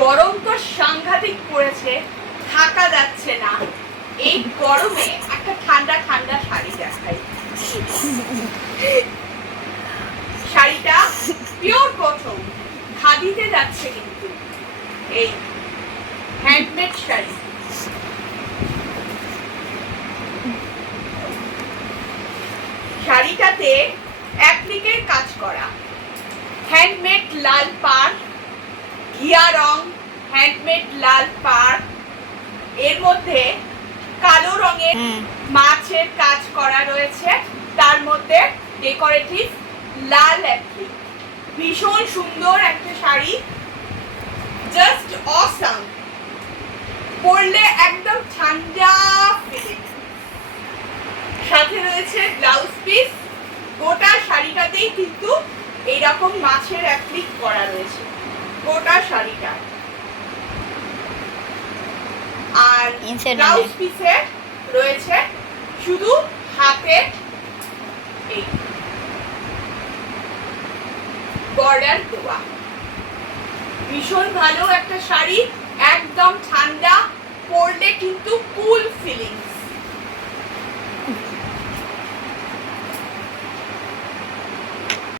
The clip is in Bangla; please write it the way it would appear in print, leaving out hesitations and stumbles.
গরম তো সাংঘাতিক পড়েছে, থাকা যাচ্ছে না। এই গরমে একটা ঠান্ডা ঠান্ডা শাড়ি দেখাই। শাড়িটা পিওর কটন, খাদিতে যাচ্ছে কিন্তু। এই হ্যান্ডমেড শাড়ি, শাড়িটাতে অ্যাপ্লিকের কাজ করা, হ্যান্ডমেড লাল পাড়, ঘিয়া রং, হ্যান্ডমেড লাল পাড়, এর মধ্যে কালো রঙের মাছের কাজ করা রয়েছে, তার মধ্যে ডেকোরেটিভ লাল অ্যাপ্লিক। ভীষণ সুন্দর একটা শাড়ি, জাস্ট অসাম। পরলে একদম ঠান্ডা ফিলিং। সাথে রয়েছে ব্লাউজ পিস। গোটা শাড়িটাতেই কিন্তু এইরকম মাছের অ্যাপ্লিক করা রয়েছে গোটা শাড়িটা। আর ব্লাউজ পিসে রয়েছে শুধু হাতে এই বর্ডার দেওয়া। ভীষণ ভালো একটা শাড়ি, একদম ঠান্ডা, পরলে কিন্তু কুল ফিলিংস।